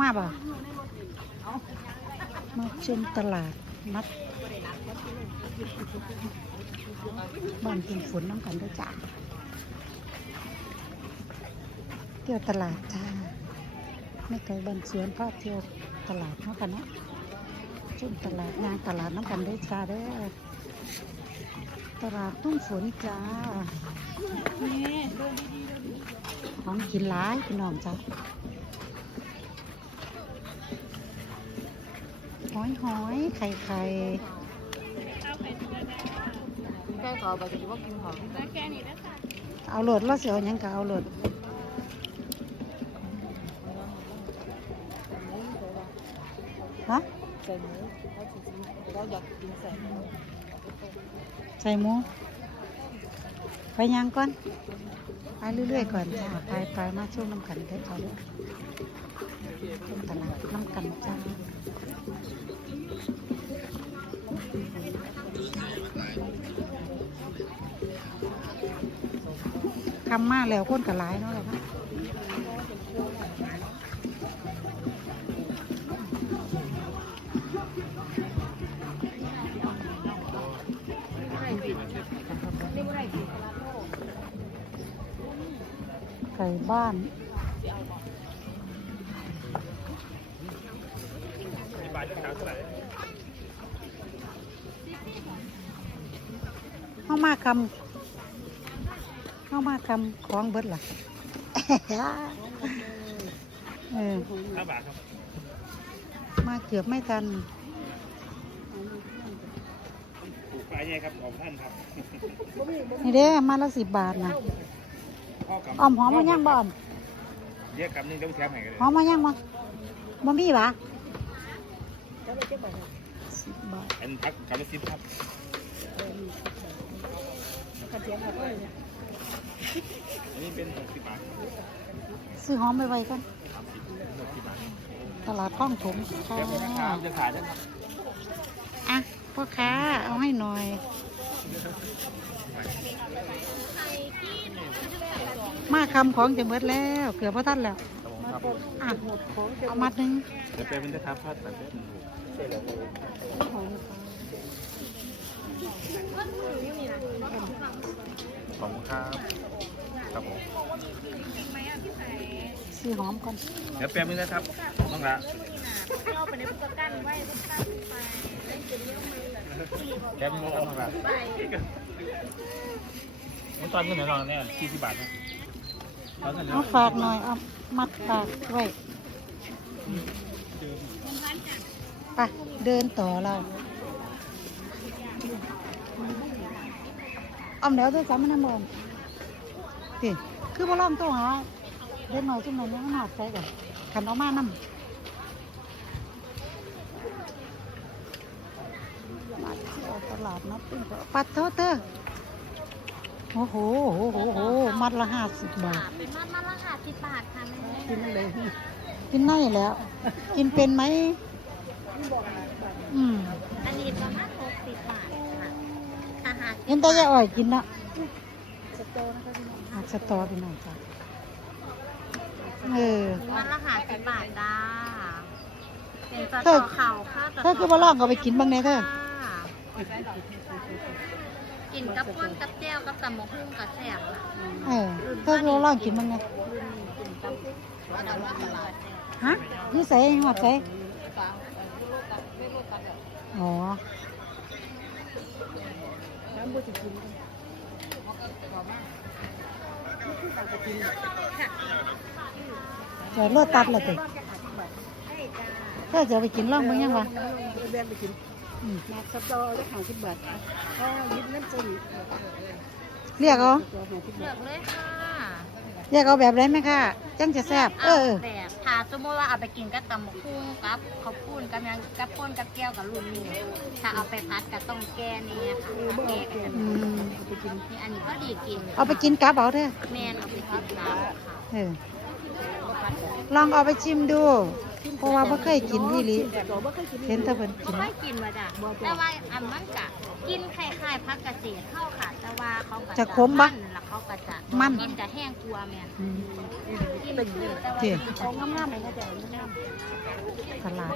มาบ่มาชมตลาดนัดบ้านเป็นฝนน้ำกันด้วยจ้าเที่ยวตลาดจ้าไม่ไกลบ้านสวนพาเที่ยวตลาดเท่ากันเนาะชมตลาดงานตลาดน้ำกันด้วยจ้าเด้อตลาดตุ้งฝนจ้าของกินหลายพี่น้องจ้ะ หอยหอยไข่ไข่แค่ขอไปจะว่ากินหอมเอาโหลดแล้วเสียวยังก็เอาโหลดฮะใส่หมูเราจริงๆเราอยากกินใส่หมูใส่หมู ไปยังก่อน ไปเรื่อยๆก่อนไปไปมาช่วงน้ำกันได้อเขาด้วยตลาดน้ำกันจ้าคำมาแล้วคนกับหลายเนาะเลยนะ ไก่บ้านเข้ามาคำเข้ามาคำของเบิดล่ะเออห้าบาทครับมาเกือบไม่ทันปลูกปลายไงครับของท่านครับนี่เด้มาละสิบบาทนะพ่ อกับออมหอมมายังบ่ออมเรียกกับนึงต้องแชมป์ให้กันเลยหอมมายังบ่บ่มีหวะสิบบาทอันพักกำลังซิบครับอันนี้เป็นหกสิบบาทซื้อหอมไปไว้กันหกสิบบาทตลาดคลองถมค่ะเดี๋ยวผมนะครับจะขายได้ครับอะพ่อค้าเอาให้หน่อยมา คำของจะเบิดแล้ว เกือบพอทันแล้วครับอะเอามัดหนึ่งเดี๋ยวเป็นนะครับพัดแบบนี้ขอบคุณครับครับผมซื้อหอมก่อนเดี๋ยวแป๊บนึงนะครับน้องละแป๊บนึงนะครับน้องละมันตอนเงินไหนลองเนี่ยสี่สิบบาทนะตอน เอาฝากหน่อยเอามัดฝากไว้ไปเดินต่อเราเอาเดี๋ยวด้วยซ้ำมันน้ำมันติคือบ่ล่องตัวหาเดินหน่อยจังหน่อยนี่มันหอดใส่กันขันเอามานํมาเที่ยวตลาดนัดปิ้งปัดโทษเตอ โอ้โหโอ้โหโอ้โหมัดละห้าสิบบาท เป็นมามาละค่ะสิบบาทค่ะแม่กินเลยกินได้แล้ว กินเป็นไหมอืมอันนี้ประมาณหกสิบบาทค่ะอาหารเห็นแต่ยายอ่อยกินนะหักสตอไปหน่อยจ้ะเออมาละค่ะสิบบาทจ้าเป็นสเธตออเข่าค่ะสตเธอคือมาลองก็ไปกินบ้างเนี่ยเธอค่ะ กินกับป้นกับแจ่วกับตำมะฮุ่งกับแซ่บค่ะเออเธอคือมาลองกินบ้งเนี่ยฮะนี่ใส่หอดใส่อ๋อจอดรถตัดเลยติเธอจะเอาไปกินล่องบ้างยังวะ แบ่งไปกินอืมมาสตอได้ห้าสิบบาทก็ยึดน้ำส้มเรียกเอาสตอห้าสิบบาเลืทอกเลยค่ะเรียกเอาแบบไรไหมค่ะจังจะแซ่บเอเอาอแบบถ้าสมมติว่าเอาไปกินกับตำมะฮุ่งกับข้าวปุ้นกับหยังกับป้นกับแก้วกับรุ่นนี้ถ้าเอาไปพัดก็ต้องแก้เนี่ยค่ะแก้ก็จะอืมนี่อันนี้ก็ดีกิน เอาไปกินกับเอาเถอะแมนเอาไปกินน้ำค่ะเออลองเอาไปชิมดู เพราะว่าบ่เคยกินอีหลีเราบ่เคยกินเห็นแต่เพิ่นกิน ไม่กินมาจ้ะแต่ว่าอันมันกะกินคล้ายๆพักเกษตรเข้าค่ะแต่ว่าเขาก็จะขมปะแล้วเขาก็จะมัน กินจะแห้งกลัวแม่นอืมกินคือแต่ว่าเจ๊ของงามๆเลยนะจ๊ะงามตลาด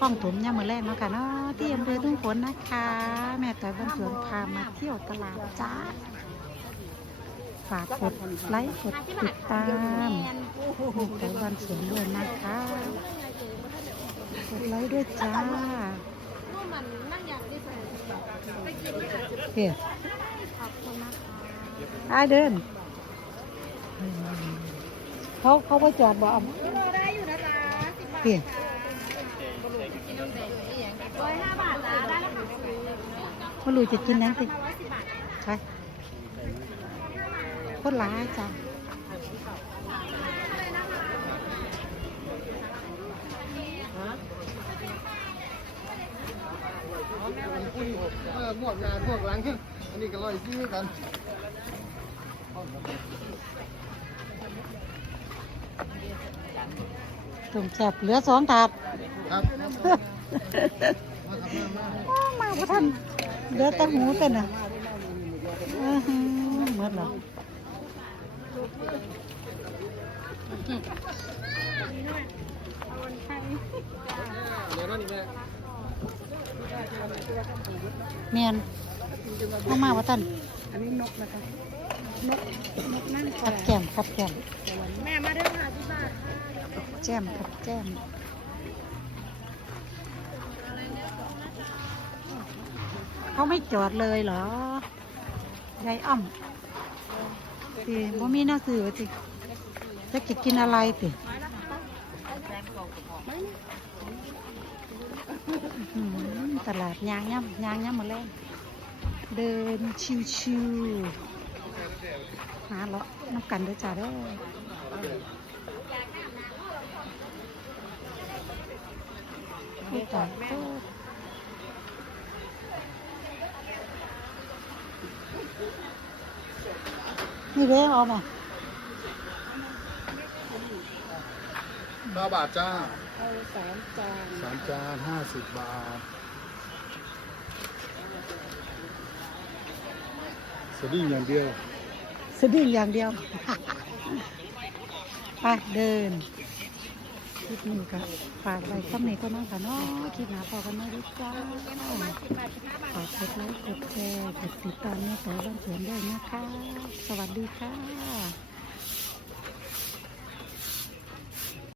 กล้องถมยามมื้อแรกเนาะค่ะเนาะที่อำเภอทุ่งฝนนะคะ แม่ต่อยบ้านสวนพามาเที่ยวตลาดจ้าฝากกดไลค์กดติดตามแม่น แม่ต่อยบ้านสวนด้วยนะคะ กดไลค์ด้วยจ้าเฮ้ยขอบคุณนะคะอาเดินอืมเขาเขาไปจอดบ่เอาได้อยู่นะจ๊ะสิบบาทเฮ้ยร้อยห้าบาทจ้ะได้แล้วค่ะเขารู้จะกินนั้นสิร้อยสิบบาทใช่คนร้ายจ้า เออพวกงานพวกหลังอันนี้ก็ร้อยซื้อกันตุ่มแซ่บเหลือสองถาดครับอ้าวมาพระท่านเหลือแต่หูกันนะอื้อหือหมดแล้วเดี๋ยวนั่นอีกแม่ เมียนเอามาพระท่านๆอันนี้นกนะคะนกนกนั่งคอกับแก้มกับแก้มแม่มาเด้อค่ะที่บ้านแจ้มกับแจ้มเขาไม่จอดเลยเหรอยายอ้อมสิบ่มีหน้าสื่อสิจะกินกินอะไรสิอื้อหือ ตลาดยางย่ำยางย่ำมาแล้วเดินชิวๆหาเลาะน้ำกันด้อจ้าเด้อผู้ต่อสู้นี่เด้เอาม เก้าบาทจ้าเอาสามจานสามจานห้าสิบบาท สดิ้งอย่างเดียว สะดิ้งอย่างเดียว ไปเดิน คลิปนี้ก็ฝากไว้ซ้ำนี้ก็น้องค่ะเน้องคลิปหน้าพอกันไม่ได้จ้าฝากกดไลค์กดแชร์กดติดตามแม่สายบ้านสวนด้วยนะคะ สวัสดีค่ะ